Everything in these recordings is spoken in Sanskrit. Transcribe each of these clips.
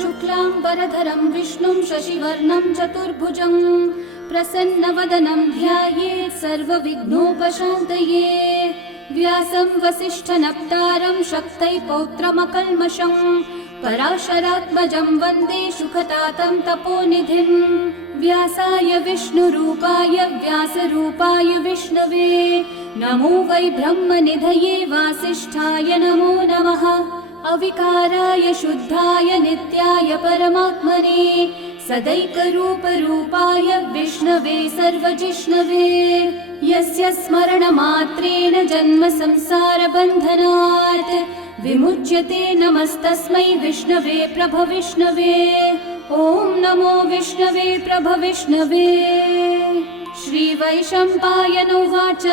शुक्लांबरधरं विष्णुं शशिवर्णं चतुर्भुजं प्रसन्नवदनं ध्यायेत् सर्वविघ्नोपशान्तये। व्यासं वसिष्ठनप्तारं शक्तै पौत्रमकल्मषं पराशरात्मजं वन्दे सुखतातं तपोनिधिं। व्यासाय विष्णुरूपाय व्यासरूपाय विष्णवे नमो वै ब्रह्मनिधये वासिष्ठाय नमो नमः। अविकाराय शुद्धाय नित्याय परमात्मने सदैकरूपरूपाय विष्णवे सर्वजिष्णवे। यस्य स्मरणमात्रेण जन्म संसारबन्धनात् विमुच्यते नमस्तस्मै विष्णवे प्रभविष्णवे। ॐ नमो विष्णवे प्रभविष्णवे। श्रीवैशम्पायन उवाच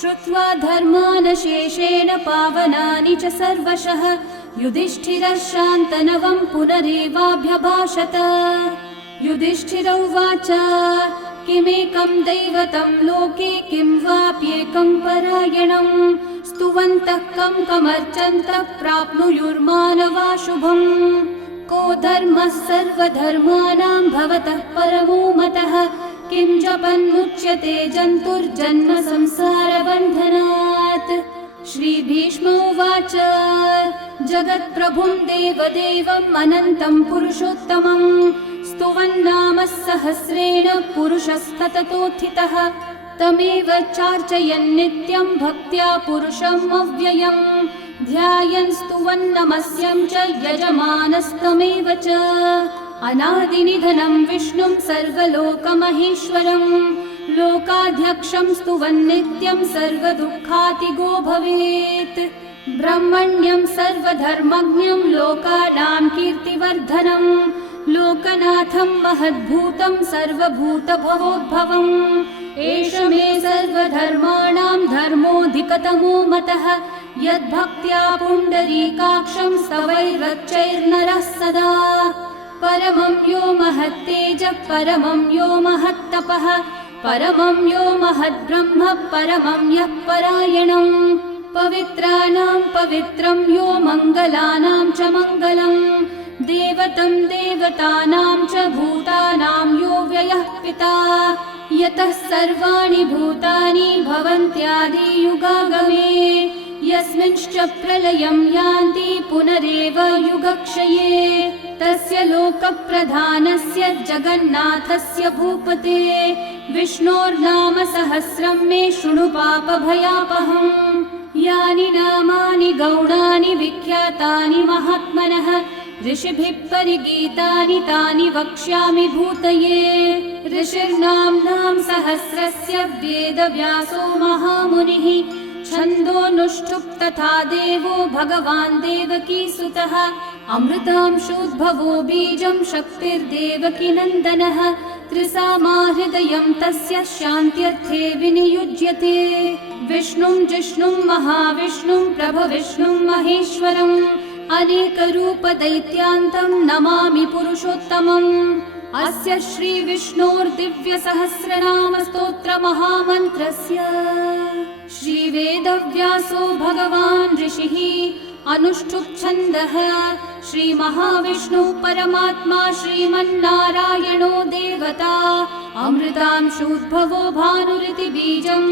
श्रुत्वा धर्मान् शेषेण पावनानि च सर्वशः युधिष्ठिरः शान्तनवं पुनरेवाभ्यभाषत। युधिष्ठिर उवाच किमेकं दैवतं लोके किं वाप्येकं परायणं स्तुवन्तः कं कमर्चन्तः प्राप्नुयुर्मानवा शुभम्। को धर्मः सर्वधर्माणां भवतः परमो मतः किं जपन्मुच्यते जन्तुर्जन्म संसारबन्धनात्। श्रीभीष्म उवाच जगत्प्रभुं देवदेवम् अनन्तं पुरुषोत्तमं स्तुवन्नाम सहस्रेण पुरुषस्तततोत्थितः तमेव चार्चयन् नित्यं भक्त्या पुरुषम् अव्ययम् ध्यायन् स्तुवन्नमस्यं च यजमानस्तमेव च। अनादिनिधनं विष्णुं सर्वलोकमहेश्वरं लोकाध्यक्षं स्तुवन्नित्यं सर्वदुःखातिगो भवेत्। ब्रह्मण्यं सर्वधर्मज्ञं लोकानां कीर्तिवर्धनं लोकनाथं महद्भूतं सर्वभूतभवोद्भवम्। एष मे सर्वधर्माणां धर्मोऽधिकतमो मतः यद्भक्त्या पुण्डरीकाक्षं स्तवैर्वच्चैर्नरः सदा। परमं यो महत्तेजः परमं यो महत्तपः परमं यो महद्ब्रह्म परमं यः परायणं। पवित्राणां पवित्रं यो मङ्गलानां च मङ्गलं देवतं देवतानां च भूतानां यो व्ययः पिता। यतः सर्वाणि भूतानि भवन्त्यादियुगागमे यस्मिंश्च प्रलयं यान्ति पुनरेव युगक्षये। तस्य लोकप्रधानस्य जगन्नाथस्य भूपते विष्णोर्नाम सहस्रं मे शृणु पापभयापहम्। यानि नामानि गौणानि विख्यातानि महात्मनः ऋषिभिः परिगीतानि तानि वक्ष्यामि भूतये। ऋषिर्नाम्नां सहस्रस्य वेदव्यासो महामुनिः छन्दोनुष्ठुप् तथा देवो भगवान् देवकीसुतः। अमृतांशोद्भवो बीजं शक्तिर्देवकीनन्दनः त्रिसामाहृदयं तस्य शान्त्यर्थे विनियुज्यते। विष्णुं जिष्णुं महाविष्णुं प्रभविष्णुं महेश्वरम् अनेकरूपदैत्यान्तं नमामि पुरुषोत्तमम्। अस्य श्रीविष्णोर्दिव्यसहस्रनामस्तोत्रमहामन्त्रस्य श्रीवेदव्यासो भगवान् ऋषिः अनुष्ठुप्छन्दः श्रीमहाविष्णुः परमात्मा श्रीमन्नारायणो देवता। अमृतांशोद्भवो भानुरिति बीजं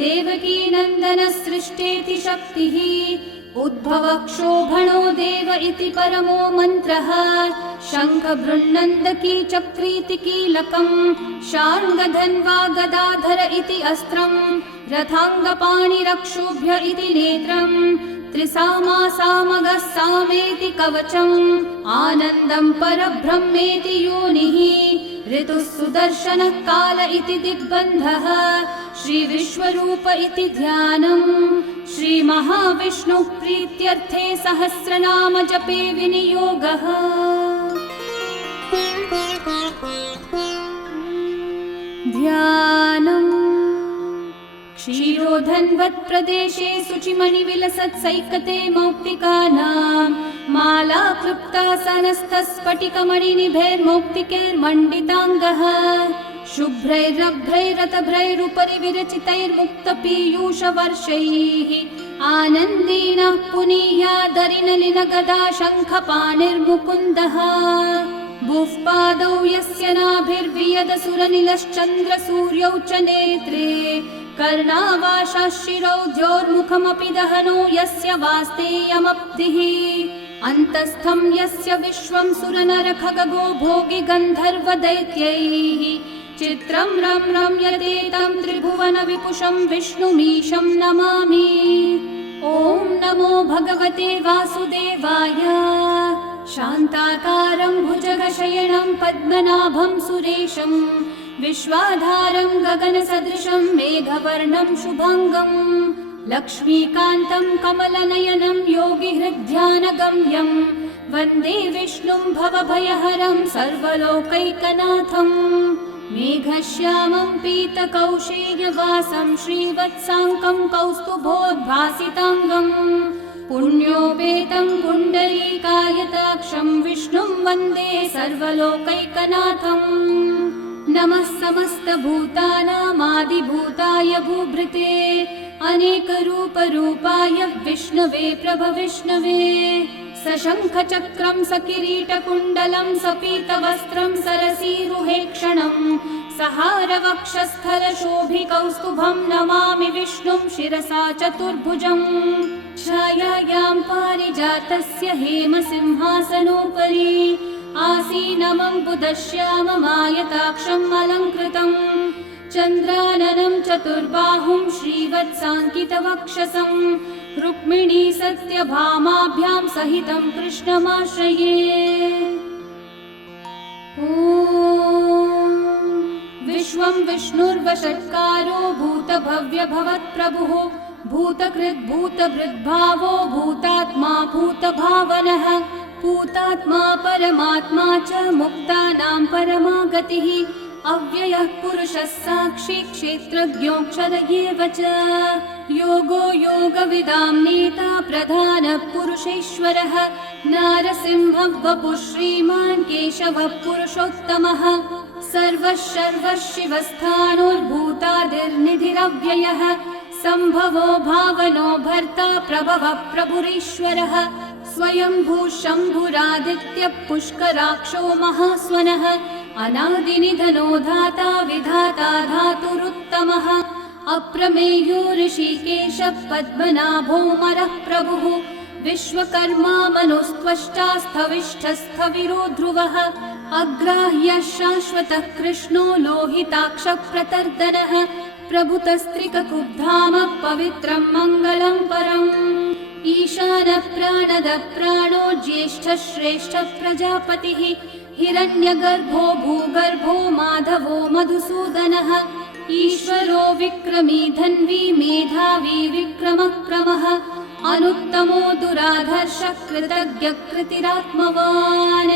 देवकीनन्दनसृष्टेति शक्तिः। उद्भवक्षोभणो देव इति परमो मन्त्रः शङ्खबृन्नन्दकी चक्रीति कीलकं शार्ङ्गधन्वा गदाधर इति अस्त्रं रथाङ्गपाणिरक्षोभ्य इति नेत्रं त्रिसामासामगः सामेति कवचम् आनन्दं परब्रह्मेति योनिः ऋतुः सुदर्शनः काल इति दिग्बन्धः श्रीविश्वरूप इति ध्यानम्। श्रीमहाविष्णुः प्रीत्यर्थे सहस्रनाम जपे विनियोगः। ध्यानम् क्षीरोधन्वत्प्रदेशे शुचिमणिविलसत्सैकते मौक्तिकानां माला क्लृप्तासनस्थस्फटिकमणिनिभैर्मौक्तिकैर्मण्डिताङ्गः शुभ्रैरभ्रैरतभ्रैरुपरि विरचितैर्मुक्तपीयूषवर्षैः आनन्देन पुनीयादरिनलिनगदा शङ्खपाणिर्मुकुन्दः भुःपादौ यस्य नाभिर्वियदसुरनिलश्चन्द्रसूर्यौ च नेत्रे कर्णावाशाशिरौ द्योर्मुखमपि दहनो यस्य वास्तेयमब्धिः अन्तस्थं यस्य विश्वं सुरनरखगो भोगि गन्धर्वदैत्यैः चित्रं रम्यते तं त्रिभुवनविपुषं विष्णुमीशं नमामि। ॐ नमो भगवते वासुदेवाय। शान्ताकारं भुजगशयनं पद्मनाभं सुरेशं विश्वाधारं गगनसदृशं मेघवर्णं शुभाङ्गं लक्ष्मीकान्तं कमलनयनं योगिहृद्ध्यानगम्यं वन्दे विष्णुं भवभयहरं सर्वलोकैकनाथं मेघश्यामं पीतकौशेयवासं श्रीवत्साङ्कं कौस्तुभोद्भासिताङ्गं पुण्योपेतं पुण्डरीकायताक्षं विष्णुं वन्दे सर्वलोकैकनाथं नमः समस्तभूतानामादिभूताय भूभृते अनेकरूपरूपाय विष्णवे प्रभविष्णवे सशङ्खचक्रं सकिरीटकुण्डलं सपीतवस्त्रं सरसीरुहेक्षणं सहारवक्षस्थलशोभिकौस्तुभं नमामि विष्णुं शिरसा चतुर्भुजं छायायां पारिजातस्य हेमसिंहासनोपरि आसीनमं बुधश्याममायताक्षम् अलङ्कृतं चन्द्राननं चतुर्बाहुं श्रीवत्साङ्कितवक्षसं रुक्मिणी सत्यभामाभ्यां सहितं कृष्णमाश्रये। ॐ विश्वं विष्णुर्वषट्कारो भूतभव्यभवत्प्रभुः भूतकृद्भूतभृद्भावो भूतात्मा भूतभावनः भूतात्मा परमात्मा च मुक्तानां परमा गतिः अव्ययः पुरुषः साक्षी क्षेत्रज्ञोऽक्षर एव च योगो योगविदां नेता प्रधानः पुरुषेश्वरः नारसिंहः वपुः श्रीमान् केशवः पुरुषोत्तमः सर्वः शर्वः शिवस्थाणोर्भूतादिर्निधिरव्ययः सम्भवो भावनो भर्ता प्रभवः प्रभुरीश्वरः स्वयंभू शम्भुरादित्यः पुष्कराक्षो महास्वनः अनादिनिधनो धाता विधाता धातुरुत्तमः अप्रमेयो ऋषिकेशः पद्मनाभोऽमरः प्रभुः विश्वकर्मा मनुस्त्वष्टा स्थविष्ठस्थविरो ध्रुवः अग्राह्यः शाश्वतः कृष्णो लोहिताक्षः प्रतर्दनः प्रभुतस्त्रिककुब्धाम पवित्रं मङ्गलं परम् ईशानः प्राणदः प्राणो ज्येष्ठः श्रेष्ठः प्रजापतिः हिरण्यगर्भो भूगर्भो माधवो मधुसूदनः ईश्वरो विक्रमी धन्वी मेधावी विक्रमक्रमः अनुत्तमो दुराधर्षः कृतज्ञः कृतिरात्मवान्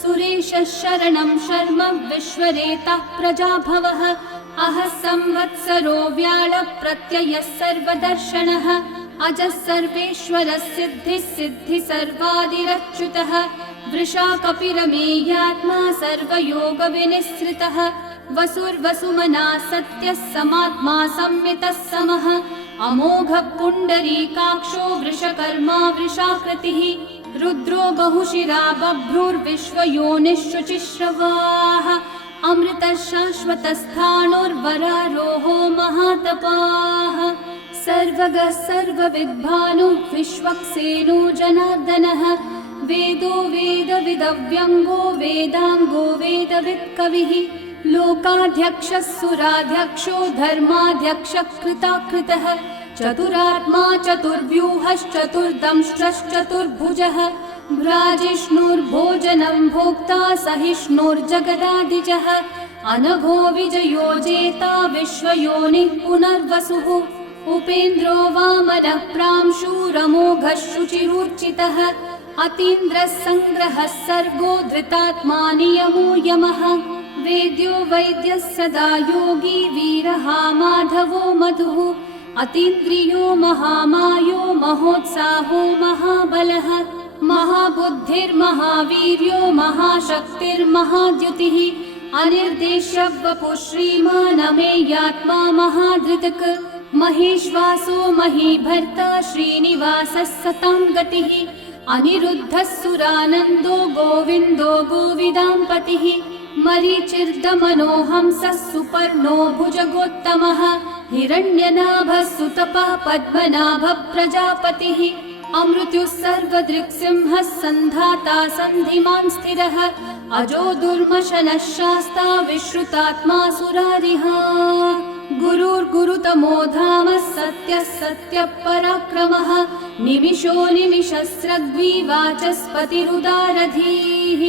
सुरेशः शरणं शर्म विश्वरेतः प्रजाभवः अहः संवत्सरो व्याळः प्रत्ययः सर्वदर्शनः अजः सर्वेश्वरः सिद्धिः सिद्धि सर्वादिरच्युतः वृषा कपिरमेयात्मा सर्वयोगविनिःसृतः वसुर्वसुमना सत्यः समात्मा संमितः समः अमोघः पुण्डरीकाक्षो वृषकर्मा वृषाकृतिः रुद्रो बहुशिरा बभ्रुर्विश्वयोनिःशुचिश्रवाः अमृतः शाश्वतस्थाणोर्वरारोहो महातपाः सर्वगः सर्वविद्भानुः विश्वक्सेनो जनार्दनः वेदो वेदविदव्यङ्गो वेदाङ्गो वेदवित्कविः लोकाध्यक्षः सुराध्यक्षो धर्माध्यक्षः कृताकृतः चतुरात्मा चतुर्व्यूहश्चतुर्दंष्ट्रश्चतुर्भुजः भ्राजिष्णुर्भोजनं भोक्ता सहिष्णुर्जगदादिजः अनघो विजयो जेता विश्वयोनिः पुनर्वसुः उपेन्द्रो वामनः प्रांशुरमोघः शुचिरूर्चितः अतीन्द्रः सङ्ग्रहः सर्गो धृतात्मा नियमो यमः वेद्यो वैद्यः सदा योगी वीरः माधवो मधुः अतीन्द्रियो महामायो महोत्साहो महाबलः महाबुद्धिर्महावीर्यो महाशक्तिर्महाद्युतिः अनिर्देश्य वपुः श्रीमान् अमेयात्मा महाधृतक् महेश्वासो महीभर्ता श्रीनिवासः सतां गतिः अनिरुद्धः सुरानन्दो गोविन्दो गोविदाम्पतिः मरीचिर्दमनोहंसः सुपर्णो भुजगोत्तमः हिरण्यनाभः सुतपः पद्मनाभः प्रजापतिः अमृत्युः सर्वदृक्सिंहः सन्धाता सन्धिमान् स्थिरः अजो दुर्मशनः शास्ता विश्रुतात्मा सुरारिः गुरुर्गुरुतमो धामः सत्यः सत्यः पराक्रमः निमिषो निमिषस्रग्विवाचस्पतिरुदारधीः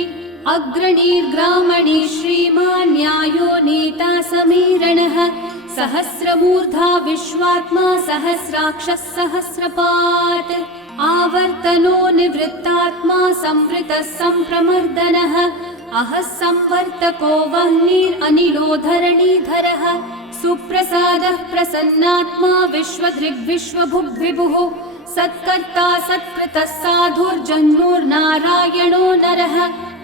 अग्रणीर्ग्रामणी श्रीमान् न्यायो नेता समीरणः सहस्रमूर्धा विश्वात्मा सहस्राक्षः सहस्रपात् आवर्तनो निवृत्तात्मा संवृतः सम्प्रमर्दनः अहः संवर्तको वह्निरनिलो धरणीधरः सुप्रसादः प्रसन्नात्मा विश्वदृग्विश्वभुग्विभुः सत्कर्ता सत्कृतः साधुर्जन्मुर्नारायणो नरः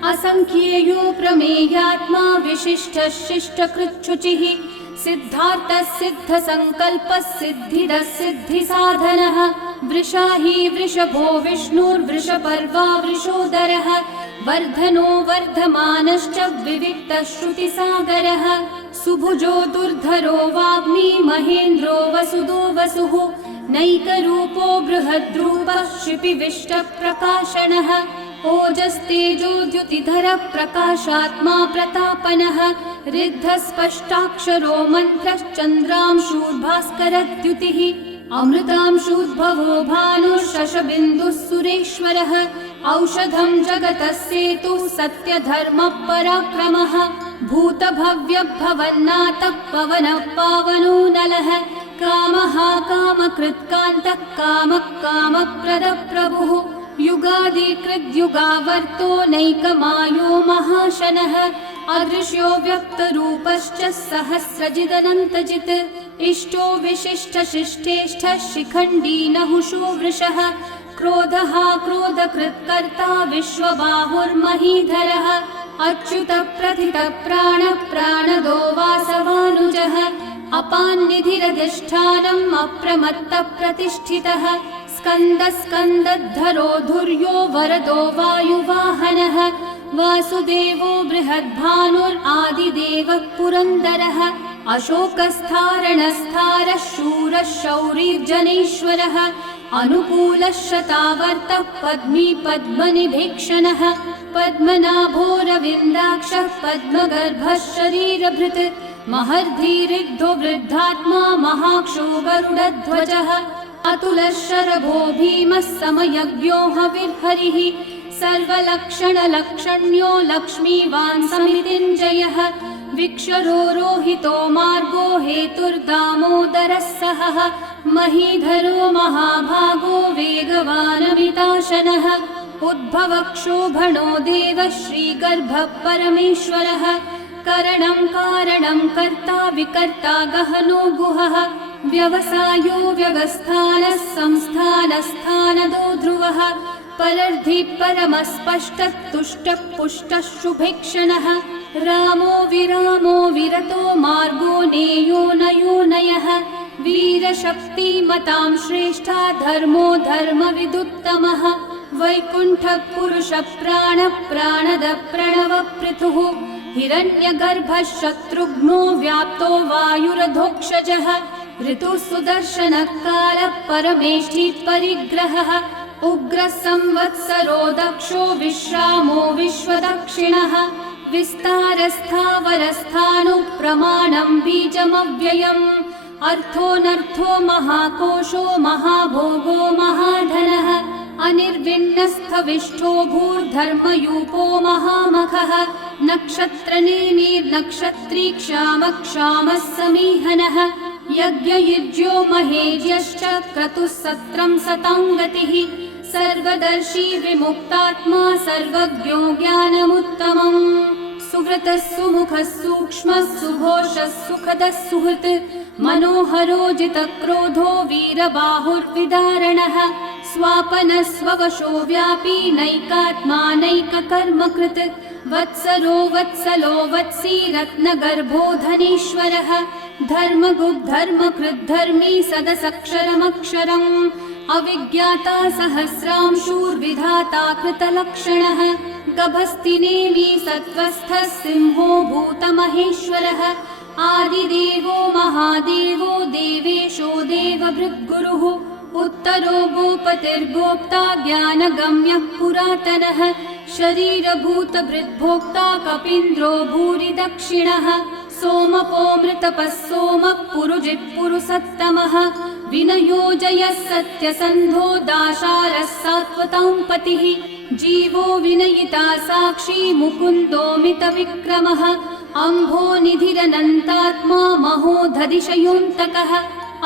असंख्येयो प्रमेयात्मा विशिष्टः शिष्टकृच्छुचिः सिद्धार्थः सिद्धसङ्कल्पः सिद्धिदः सिद्धिसाधनः वृषाही वृषभो विष्णुर्वृषपर्वा वृषोदरः वर्धनो वर्धमानश्च विविक्तः श्रुतिसागरः सुभुजो दुर्धरो वाग्मी महेन्द्रो वसुदो वसुः नैकरूपो बृहद्रूपः शिपिविष्टप्रकाशनः ओजस्तेजोद्युतिधरः प्रकाशात्मा प्रतापनः रिद्धस्पष्टाक्षरो मन्त्रश्चन्द्रांशूर्भास्करद्युतिः अमृतांशूद्भवो भानुर्शशबिन्दुः सुरेश्वरः औषधं जगतः सेतुः सत्यधर्मः पराक्रमः भूतभव्यभवन्नाथः पवनः पावनो नलः कामः कामकृत्कान्तः कामः कामप्रदः प्रभुः युगादिकृद्युगावर्तो नैकमायो महाशनः अदृश्यो व्यक्तरूपश्च सहस्रजिदनन्तजित् इष्टो विशिष्टशिष्टेष्ठः शिखण्डी नहुषो वृषः क्रोधः क्रोधकृत्कर्ता विश्वबाहुर्महीधरः अच्युतः प्रथितः प्राणः प्राणदो वासवानुजः अपान्निधिरधिष्ठानम् अप्रमत्तः प्रतिष्ठितः स्कन्दस्कन्दद्धरो धुर्यो वरदो वायुवाहनः वासुदेवो बृहद्भानुरादिदेवः पुरन्दरः अशोकस्थारणस्थारः शूरः शौरिर्जनेश्वरः अनुकूलः शतावर्तः पद्मी पद्मनिभीक्षणः पद्मनाभोरविन्दाक्षः पद्मगर्भः शरीरभृत् महर्धिरिग्धो वृद्धात्मा महाक्षो गरुडध्वजः अतुलः शरभो भीमः समयज्ञो हविर्हरिः सर्वलक्षणलक्षण्यो लक्ष्मीवान् समितिञ्जयः विक्षरो रोहितो मार्गो हेतुर्दामोदरः सहः महीधरो महाभागो वेगवानमिताशनः उद्भवक्षोभणो देवः श्रीगर्भः परमेश्वरः करणं कारणं कर्ता विकर्ता गहनो गुहः व्यवसायो व्यवस्थानः संस्थानस्थानदो ध्रुवः परर्धि परमस्पष्टः तुष्टः पुष्टः शुभेक्षणः रामो विरामो विरतो मार्गो नेयो नयो नयः वीरशक्तिमतां श्रेष्ठा धर्मो धर्मविदुत्तमः वैकुण्ठः पुरुषः प्राणः प्राणदः प्रणवपृथुः हिरण्यगर्भः शत्रुघ्नो व्याप्तो वायुरधोक्षजः ऋतुः सुदर्शनः कालः परमेष्ठी परिग्रहः उग्रः संवत्सरो दक्षो विश्रामो विश्वदक्षिणः विस्तारस्थावरस्थानुप्रमाणं बीजमव्ययम् अर्थोऽनर्थो महाकोशो महाभोगो महाधनः अनिर्विण्णस्थविष्ठो भूर्धर्मयूपो महामखः नक्षत्रनेमिर्नक्षत्री क्षामः समीहनः यज्ञयुज्यो महेज्यश्च क्रतुः सत्रं सताङ्गतिः सर्वदर्शी विमुक्तात्मा सर्वज्ञो ज्ञानमुत्तमम् सुव्रतः सुमुखः सूक्ष्मः सुघोषः सुखदः सुहृत् मनोहरोजितक्रोधो वीरबाहुर्विदारणः स्वापनस्ववशो व्यापी नैकात्मानैककर्मकृत् वत्सरो वत्सलो वत्सी रत्नगर्भो धनीश्वरः धर्मगुब्धर्मकृद्धर्मी सदसक्षरमक्षरम् अविज्ञाता सहस्रांशूर्विधाता कृतलक्षणः गभस्तिनेमि सत्त्वस्थः सिंहो भूतमहेश्वरः आदिदेवो महादेवो देवेशो देवभृद्गुरुः उत्तरो गोपतिर्गोप्ता ज्ञानगम्यः पुरातनः शरीरभूतभृद्भोक्ता कपीन्द्रो भूरि दक्षिणः सोमपो मृतपः सोमः पुरुजित्पुरुसत्तमः विनयोजयः सत्यसन्धो दाशारः सात्वतां पतिः जीवो विनयिता साक्षी मुकुन्दोमितविक्रमः अम्भो निधिरनन्तात्मा महोदधिशयोऽन्तकः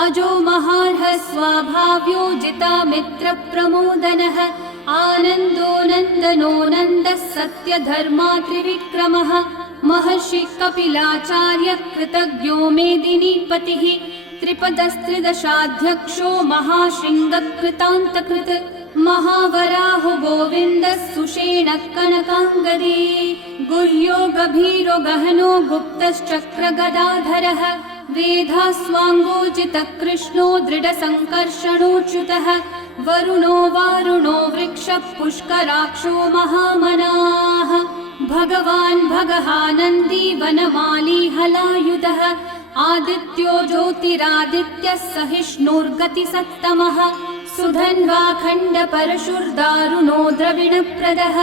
अजो महार्हः स्वाभाव्यो जितामित्रप्रमोदनः आनन्दो नन्दनो नन्दः सत्यधर्मा त्रिविक्रमः महर्षि कपिलाचार्य कृतज्ञो मेदिनीपतिः त्रिपदस्त्रिदशाध्यक्षो महाशृङ्गकृतान्तकृत् महावराहो गोविन्दः सुषेणः कनकाङ्गदी गुह्यो गभीरो गहनो गुप्तश्चक्रगदाधरः वेधास्वाङ्गोजितः कृष्णो दृढसङ्कर्षणोच्युतः वरुणो वारुणो वृक्षः पुष्कराक्षो महामनाः भगवान् भगहानन्दी वनमाली हलायुधः आदित्यो ज्योतिरादित्यः सहिष्णुर्गतिसत्तमः सुधन्वाखण्डपरशुर्दारुणो द्रविणप्रदः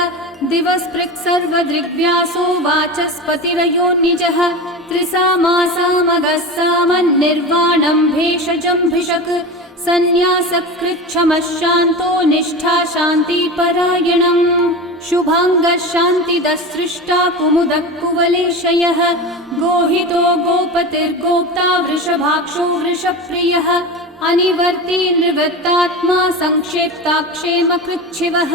दिवस्पृक्सर्वदृग्व्यासो वाचस्पतिरयो निजः त्रिसामासामगः सामन्निर्वाणं भेषजम्भिषक् सन्न्यासकृच्छमः शान्तो निष्ठा शान्तिपरायणम् शुभाङ्गः शान्तिदसृष्टा कुमुदः कुवलेशयः गोहितो गोपतिर्गोप्ता वृषभाक्षो वृषप्रियः अनिवर्ती निवृत्तात्मा संक्षेप्ताक्षेमकृच्छिवः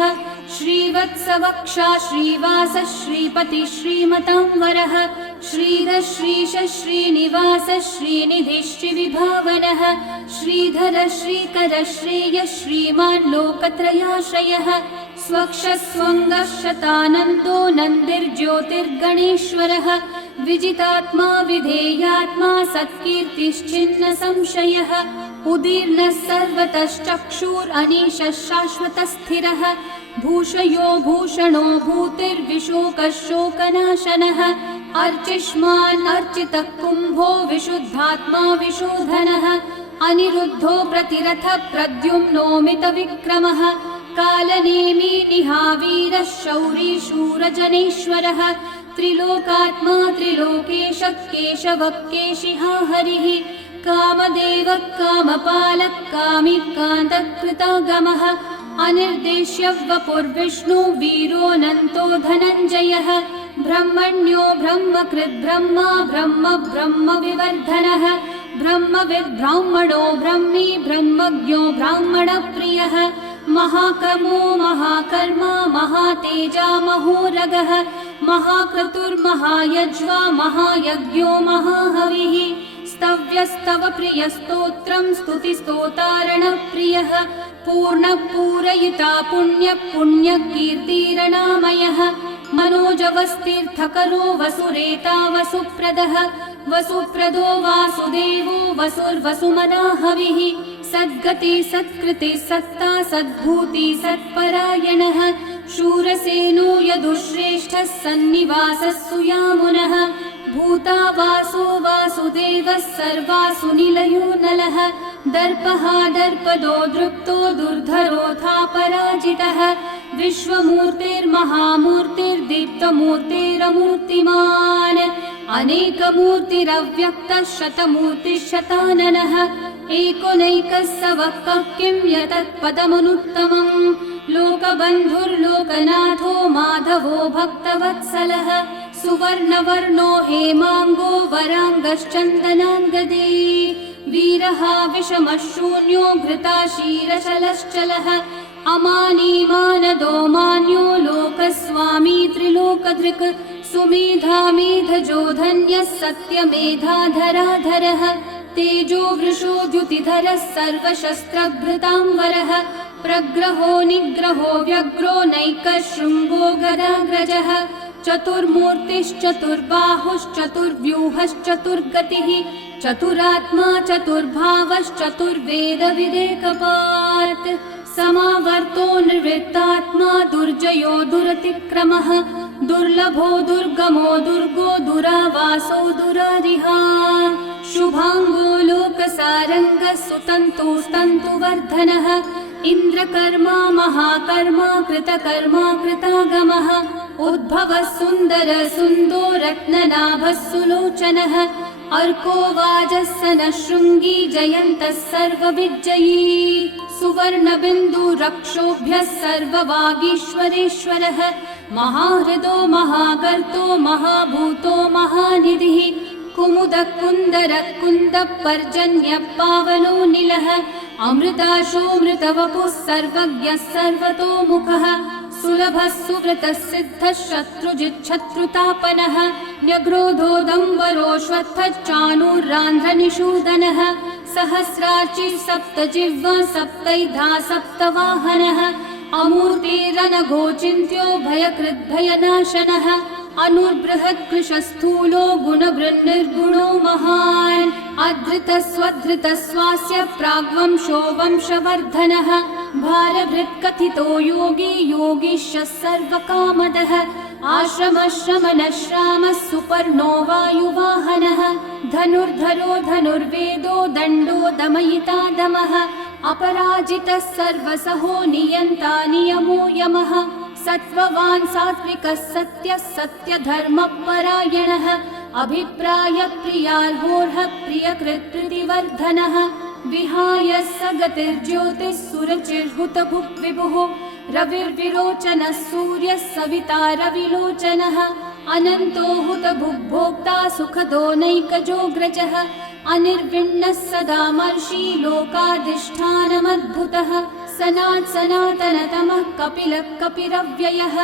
श्रीवत्सवक्षा श्रीवासः श्रीपति श्रीमतांवरः श्रीधः श्रीशः श्रीनिवासः श्रीनिधिः श्रीविभावनः श्रीधरः श्रीकरः श्रेयः श्रीमान् लोकत्रयाश्रयः स्वक्षस्वङ्गः शतानन्दो नन्दिर्ज्योतिर्गणेश्वरः विजितात्मा विधेयात्मा सत्कीर्तिश्चिन्न संशयः उदीर्णः सर्वतश्चक्षुरनीशः शाश्वतस्थिरः भूषयो भूषणो भूतिर्विशोकः शोकनाशनः अर्चिष्मान् अर्चितः कुम्भो विशुद्धात्मा विशोधनः अनिरुद्धो प्रतिरथः प्रद्युम्नोमितविक्रमः कालनेमी निहावीरः शौरी शूरजनेश्वरः त्रिलोकात्मा त्रिलोकेशः केशवः केशिहा हरिः कामदेवः कामपालः कामिकान्तः कृतागमः अनिर्देश्य वपुर्विष्णु वीरोऽनन्तो धनञ्जयः ब्रह्मण्यो ब्रह्मकृद् ब्रह्मा ब्रह्म ब्रह्मविवर्धनः ब्रह्मविद् ब्राह्मणो ब्रह्मी ब्रह्मज्ञो ब्राह्मणप्रियः महाकर्मो महाकर्मा महातेजा महोरगः महाक्रतुर्महायज्वा महायज्ञो महाहविः स्तव्यस्तव प्रियस्तोत्रं स्तुतिस्तोतारणप्रियः पूर्णपूरयिता पुण्यकीर्तिरणामयः मनोजवस्तीर्थकरो वसुरेता वसुप्रदः वसुप्रदो वासुदेवो वसुर्वसुमनाहविः सद्गति सत्कृति सत्ता सद्भूति सत्परायणः शूरसेनो यदुश्रेष्ठः सन्निवासः सुयामुनः भूता वासो वासुदेवः सर्वासु निलयो नलः दर्पः दर्पदो दृप्तो दुर्धरोऽथा पराजितः विश्वमूर्तिर्महामूर्तिर्दीप्तमूर्तिरमूर्तिमान् अनेकमूर्तिरव्यक्तः शतमूर्तिशताननः एकोनैकः स वक्कः किं यतत्पदमनुत्तमम् लोकबन्धुर्लोकनाथो माधवो भक्तवत्सलः सुवर्णवर्णो हेमाङ्गो वराङ्गश्चन्दनाङ्गदे वीरः विषमः शून्यो घृताशीरशलश्चलः अमानी मानदो मान्यो लोकस्वामी त्रिलोकधृक् सुमेधा मेधजो धन्यः सत्यमेधाधराधरः तेजो वृषो द्युतिधरः सर्वशस्त्रभृताम्बरः प्रग्रहो निग्रहो व्यग्रो नैकः शृङ्गो गदाग्रजः चतुर्मूर्तिश्चतुर्बाहुश्चतुर्व्यूहश्चतुर्गतिः चतुरात्मा चतुर्भावश्चतुर्वेदविदेकपात् समावर्तो निर्वृत्तात्मा दुर्जयो दुरतिक्रमः दुर्लभो दुर्गमो दुर्गो दुरावासो दुरारिहा शुभांगो लोकसारङ्गः सुतन्तुस्तन्तुवर्धनः इन्द्रकर्मा महाकर्मा कृतकर्मा कृतागमः उद्भवः सुन्दर सुन्दो रत्ननाभः सुलोचनः अर्को वाजस्सनः शृङ्गी जयन्तः सर्वविजयी सुवर्णबिन्दुरक्षोभ्यः सर्ववागीश्वरेश्वरः महाहृदो महागर्तो महाभूतो महानिधिः कुमुदः कुन्दरः कुन्दः पर्जन्यः पावनो निलः अमृताशोऽमृतवपुः सर्वज्ञः सर्वतोमुखः सुलभः सुव्रतः सिद्धः शत्रुजिच्छत्रुतापनः न्यग्रोधोदम्बरोऽश्वत्थः चाणूर्रान्ध्रनिषूदनः सहस्रार्ची सप्तजिह्वा सप्तैधा सप्तवाहनः अमूर्तिरनघोचिन्त्यो भयकृद्भयनाशनः अनुर्बृहत्कृशस्थूलो गुणभृन्निर्गुणो महान् अधृतस्वधृतस्वास्य प्राग्वंशो वंशवर्धनः भारभृत्कथितो योगी योगीशः सर्वकामदः आश्रमश्रमणश्रामः सुपर्णो वायुवाहनः धनुर्धरो धनुर्वेदो दण्डो दमयिता दमः अपराजितः सर्वसहो नियन्ता नियमो यमः सत्त्ववान् सात्विकः सत्यः सत्यधर्मपरायणः अभिप्रायप्रियार्होर्हः प्रियकृत्कृतिवर्धनः विहाय स गतिर्ज्योतिः सुरचिर्हुतभुक् विभुः रविर्विरोचनः सूर्यः सविता रविलोचनः अनन्तो हुतभुग्भोक्ता सुखदो नैकजोऽग्रजः अनिर्विण्णः सदा मर्षि लोकाधिष्ठानमद्भुतः सनात् सनातनतमः कपिलः कपिरव्ययः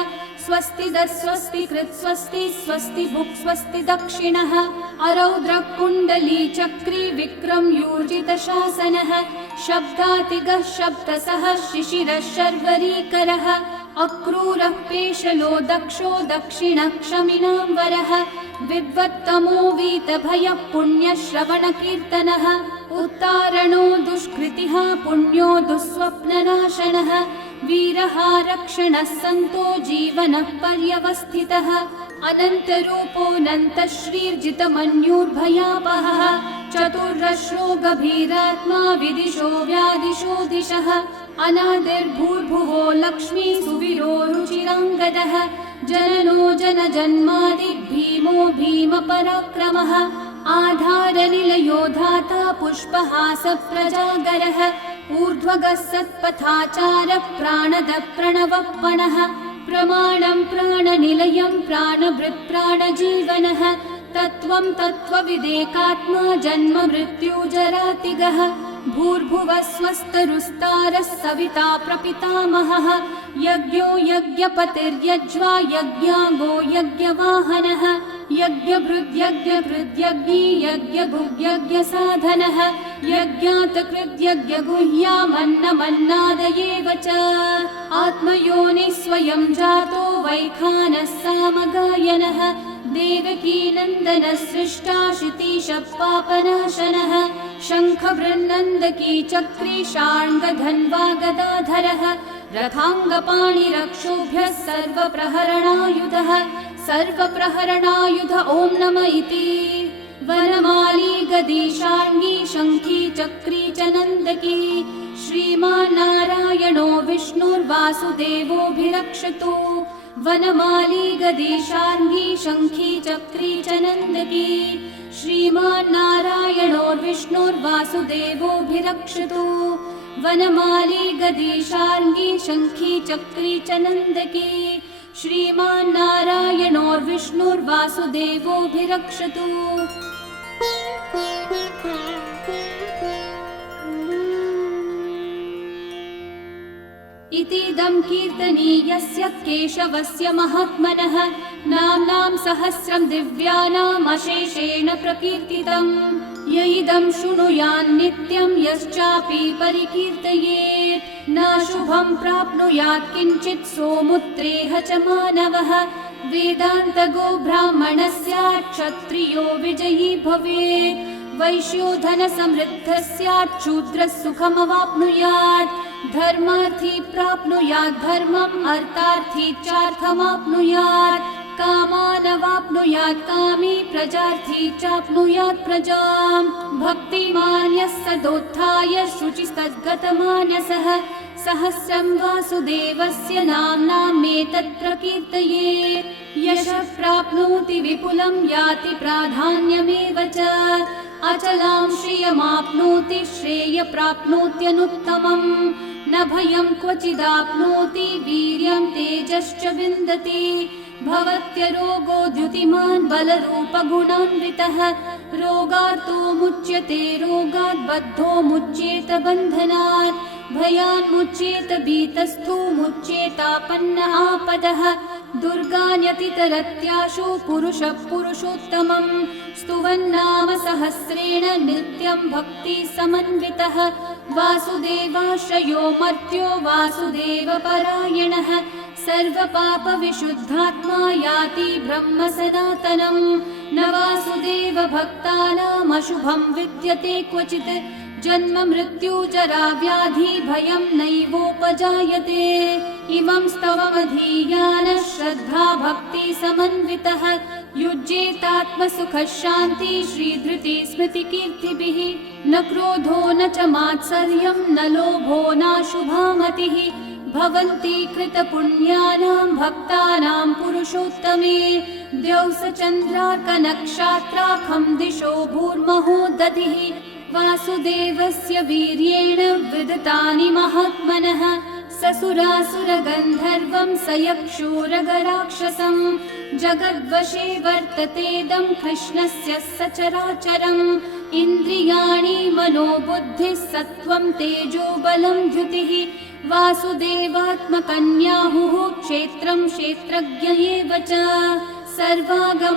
स्वस्तिदः स्वस्तिकृत् स्वस्ति स्वस्ति भुक् स्वस्ति दक्षिणः अरौद्रः कुण्डली चक्री विक्रम यूर्जितशासनः शब्दातिगः शब्दसः शिशिरः शर्वरीकरः अक्रूरः पेशलो दक्षो दक्षिणः क्षमिनाम्बरः विद्वत्तमो वीतभयः पुण्यश्रवणकीर्तनः उत्तारणो दुष्कृतिः पुण्यो दुःस्वप्ननाशनः वीरः रक्षणः सन्तो जीवनः पर्यवस्थितः अनन्तरूपोऽनन्तश्रीर्जितमन्युर्भयापहः चतुर्रश्रो गभीरात्मा विदिशो व्यादिशो दिशः अनादिर्भूर्भुवो लक्ष्मी सुवीरो रुचिराङ्गदः जननो जनजन्मादि भीमो भीमपराक्रमः आधारनिलयो धाता पुष्पहासः प्रजागरः ऊर्ध्वगः सत्पथाचारः प्राणदः प्रणवप्पणः प्रमाणं प्राणनिलयं प्राणभृत् प्राणजीवनः तत्त्वं तत्त्वविदेकात्मा जन्म मृत्युजरातिगः भूर्भुवः स्वस्तरुस्तारः सविता प्रपितामहः यज्ञो यज्ञपतिर्यज्वा यज्ञाङ्गो यज्ञवाहनः यज्ञभृद्यज्ञकृद्यज्ञी यज्ञभुग्यज्ञसाधनः यज्ञातकृद्यज्ञगुह्यामन्नमन्नादयेव च आत्मयोनिः स्वयं जातो वैखानः सामगायनः देवकीनन्दनः सृष्टा शितीशः पापनाशनः शङ्खबृन्नन्दकी चक्री शार्ङ्गधन्वा गदाधरः रथाङ्गपाणिरक्षोभ्यः सर्वप्रहरणायुधः सर्वप्रहरणायुध ॐ नम इति वनमाली गदी शार्ङ्गी शङ्खी चक्री च नन्दकी श्रीमान्नारायणो विष्णुर्वासुदेवोऽभिरक्षतु वनमाली गदी शार्ङ्गी शङ्खी चक्री च नन्दकी श्रीमान्नारायणो विष्णुर्वासुदेवोऽभिरक्षतु वनमाली गदी शार्ङ्गी शङ्खी चक्री च नन्दकी श्रीमान्नारायणो विष्णुर्वासुदेवोऽभिरक्षतु इतीदं कीर्तनीयस्य केशवस्य महात्मनः नाम्नां सहस्रं दिव्यानाम् अशेषेण प्रकीर्तितम् य इदं शृणुयान्नित्यं यश्चापि परिकीर्तयेत् न शुभं प्राप्नुयात् किञ्चित् सोमुत्रेह च मानवः वेदान्तगो ब्राह्मणः स्यात् क्षत्रियो विजयी भवेत् वैश्यो धनसमृद्धः स्यात् शूद्रः सुखमवाप्नुयात् धर्मार्थी प्राप्नुयात् धर्मम् अर्थार्थी चार्थमाप्नुयात् कामानवाप्नुयात् कामी प्रजार्थी चाप्नुयात् प्रजाम् भक्तिमान् यः सदोत्थाय शुचिस्तद्गतमानसः सहस्रं वासुदेवस्य नाम्नामेतत् प्रकीर्तये यशः प्राप्नोति विपुलं याति प्राधान्यमेव च अचलां श्रियमाप्नोति श्रेय प्राप्नोत्यनुत्तमम् न भयं क्वचिदाप्नोति वीर्यं तेजश्च विन्दति भवत्यरोगो द्युतिमान् बलरूपगुणान्वितः रोगार्तो मुच्यते रोगात् बद्धो मुच्येत बन्धनात् भयान्मुच्येत भीतस्थो मुच्येतापन्न आपदः दुर्गान्यतितरत्याशु पुरुषः पुरुषोत्तमं स्तुवन्नाम सहस्रेण नित्यं भक्ति समन्वितः वासुदेवाश्रयो मर्त्यो वासुदेवपरायणः सर्वपापविशुद्धात्मा याति ब्रह्म सनातनम् न वासुदेव भक्तानामशुभं विद्यते क्वचित् जन्म मृत्यु जरा व्याधि भयं नैवोपजायते इमं स्तवमधीयानः श्रद्धा भक्ति समन्वितः युज्येतात्मसुखः शान्ति श्रीधृति स्मृतिकीर्तिभिः न क्रोधो न च मात्सर्यं न लोभो नाशुभा मतिः भवन्ति कृतपुण्यानां भक्तानां पुरुषोत्तमे द्यौसचन्द्रार्कनक्षत्राखं दिशो भूर्महो दधिः वासुदेवस्य वीर्येण विदितानि महात्मनः ससुरासुरगन्धर्वं सयक्षूरगराक्षसं जगद्वशे वर्ततेदं कृष्णस्य सचराचरम् इन्द्रियाणि मनोबुद्धिः सत्त्वं तेजो बलं द्युतिः वासुदेवात्मकन्याहुः क्षेत्रं क्षेत्रज्ञ एव च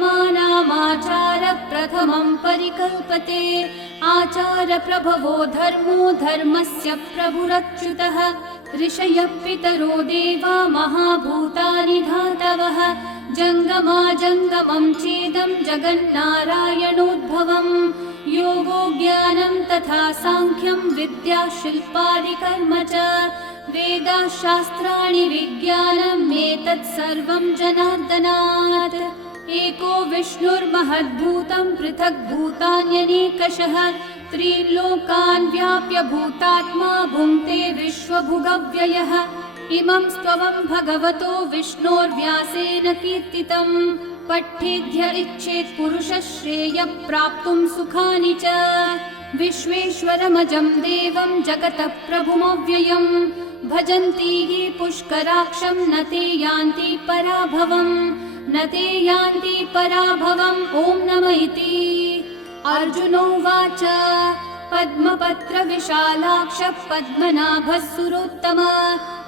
सर्वागमानामाचार प्रथमं परिकल्पते आचार प्रभवो धर्मो धर्मस्य प्रभुरच्युतः ऋषयः पितरो देवा महाभूतानि धातवः जङ्गमाजङ्गमं चेदं जगन्नारायणोद्भवम् योगो ज्ञानं तथा साङ्ख्यं विद्या शिल्पादिकर्म च वेदाः शास्त्राणि विज्ञानम् एतत् सर्वं जनार्दनात् एको विष्णुर्महद्भूतं पृथक् भूतान्यनेकशः त्रीन् लोकान् व्याप्य भूतात्मा भुङ्क्ते विश्वभुगव्ययः इमं स्तवं भगवतो विष्णोर्व्यासेन कीर्तितं पठ्येद्य इच्छेत् पुरुषः श्रेयः प्राप्तुं सुखानि च विश्वेश्वरमजं देवं जगतः प्रभुमव्ययम् भजन्ति ये पुष्कराक्षं न ते यान्ति पराभवम् न ते यान्ति पराभवम् ॐ नमः इति अर्जुनोवाच पद्मपत्रविशालाक्ष पद्मनाभः सुरोत्तम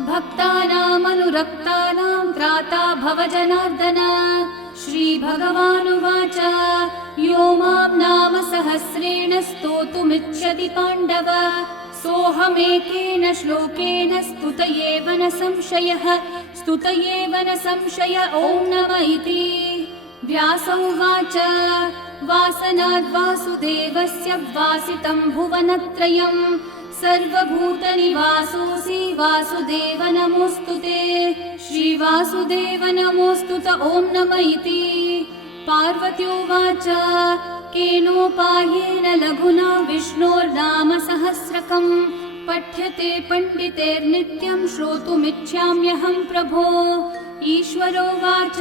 भक्तानामनुरक्तानां त्राता भव जनार्दन श्रीभगवानुवाच यो मां नाम सहस्रेण स्तोतुमिच्छति पाण्डव सोऽहमेकेन श्लोकेन स्तुत एव न संशयः स्तुत एव न संशय ॐ नमः इति व्यास उवाच वासनाद्वासुदेवस्य वासितं भुवनत्रयं सर्वभूतनिवासोऽसि वासुदेव नमोऽस्तु ते श्रीवासुदेव नमोऽस्तु ॐ नमः इति पार्वत्योवाच केनोपायेन लघुना विष्णोर्नाम सहस्रकम् पठ्यते पण्डितेर्नित्यं श्रोतुमिच्छाम्यहं प्रभो ईश्वरोवाच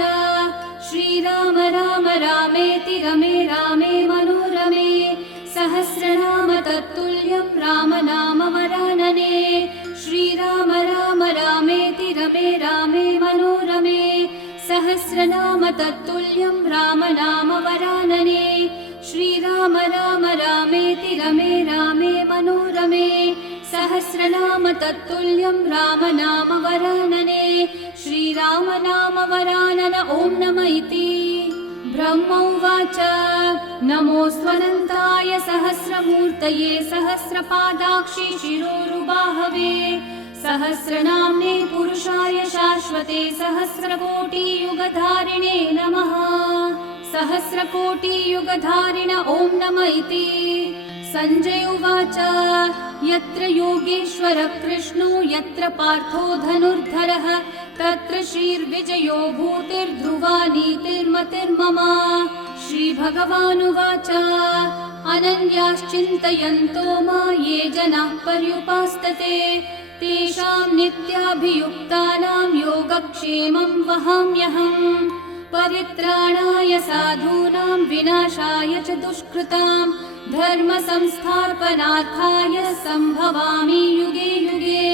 श्रीराम राम रामेति रमे रामे मनोरमे सहस्रनाम तत्तुल्यं राम नाम वरानने श्रीराम राम रामेति रमे रामे मनोरमे सहस्रनाम तत्तुल्यं राम नाम वरानने श्रीराम राम रामेति रमे रामे मनोरमे सहस्रनाम तत्तुल्यं राम नाम वरानने श्रीराम नाम वरानन ॐ नमः इति ब्रह्म उवाच नमोऽस्त्वनन्ताय सहस्रमूर्तये सहस्रपादाक्षि शिरोरुबाहवे सहस्रनाम्ने पुरुषाय शाश्वते सहस्रकोटियुगधारिणे नमः। सहस्रकोटियुगधारिण ॐ नम इति। सञ्जय उवाच यत्र योगेश्वर कृष्णो यत्र पार्थो धनुर्धरः तत्र श्रीर्विजयो भूतिर्ध्रुवा नीतिर्मतिर्मम। श्रीभगवानुवाच अनन्याश्चिन्तयन्तो मा ये जनाः पर्युपासते तेषां नित्याभियुक्तानां योगक्षेमं वहाम्यहम्। परित्राणाय साधूनां विनाशाय च दुष्कृतां धर्म संस्थापनार्थाय सम्भवामि युगे युगे।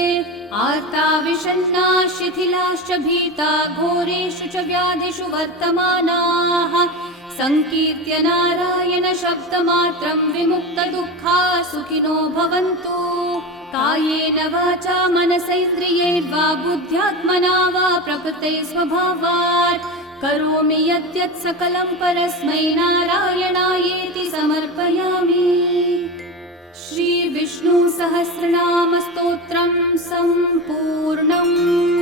आर्ता विषण्णा शिथिलाश्च भीता घोरेषु च व्याधिषु वर्तमानाः संकीर्त्य नारायण शब्दमात्रं विमुक्तदुःखा सुखिनो भवन्तु। कायेन वाचा मनसैन्द्रियैर्वा बुद्ध्यात्मना वा प्रकृते स्वभावात् करोमि यद्यत् सकलं परस्मै नारायणायेति समर्पयामि। श्री विष्णु सहस्रनाम स्तोत्रं सम्पूर्णम्।